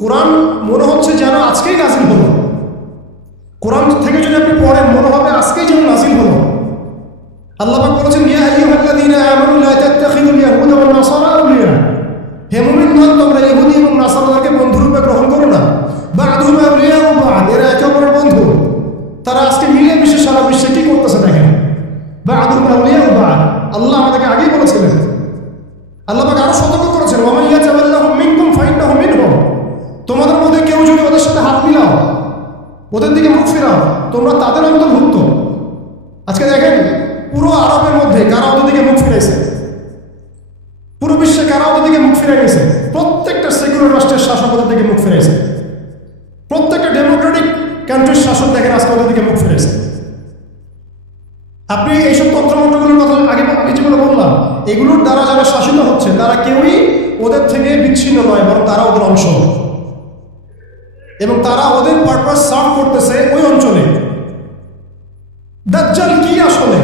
কোরআন মনে হচ্ছে যেন আজকেই নাজিল হলো। কোরআন থেকে যদি আপনি পড়েন মনে হবে আজকেই যেন নাজিল হলো। আল্লাহ পাক বলেছেন, ইয়া আইয়ুহাল্লাযীনা আমানু লা তাত্তাখিযুল ইয়াহুদা ওয়ান নাসারা আউলিয়া, হে মুমিনগণ তোমরা ইহুদি এবং নাসারাদেরকে বন্ধুরূপে গ্রহণ করো না। বা'দুহুম আউলিয়াউ বা'দ, এরা একে অপরের বন্ধু। তারা আজকে মিলে মিশে সারা বিশ্বে কি করতেছে দেখেন। বা'দুহুম আউলিয়াউ বা'দ, আল্লাহ আমাদেরকে আগেই বলেছিলেন। আল্লাহ পাক আরো সতর্ক করেছেন, ওয়া মান ইয়াতাওয়াল্লাহুম মিনকুম ফাইন্নাহু মিনহুম, তোমাদের মধ্যে কেউ যদি ওদের সাথে হাত মিলাও, ওদের দিকে মুখ ফেরাও, তোমরা তাদের অন্তর্ভুক্ত। আজকে দেখেন পুরো আরবের মধ্যে কারা ওদের দিকে মুখ ফিরাইছে, পুরো বিশ্বে কারা ওদের দিকে মুখ ফিরে গেছে। প্রত্যেকটা সেকুলার রাষ্ট্রের শাসক ওদের দিকে মুখ ফিরাইছে। প্রত্যেকটা ডেমোক্রেটিক কান্ট্রির শাসক দেখেন আজকে ওদের দিকে মুখ ফিরাইছে। আপনি এইসব তন্ত্রমন্ত্রগুলোর কথা আগে যেগুলো বললাম, এগুলোর দ্বারা যারা শাসিত হচ্ছে তারা কেউই ওদের থেকে বিচ্ছিন্ন নয়, বরং তারা ওদের অংশ, এবং তারা ওদের পারপাস সার্ভ করতেছে ওই অঞ্চলে। দাজ্জাল কি আসলে?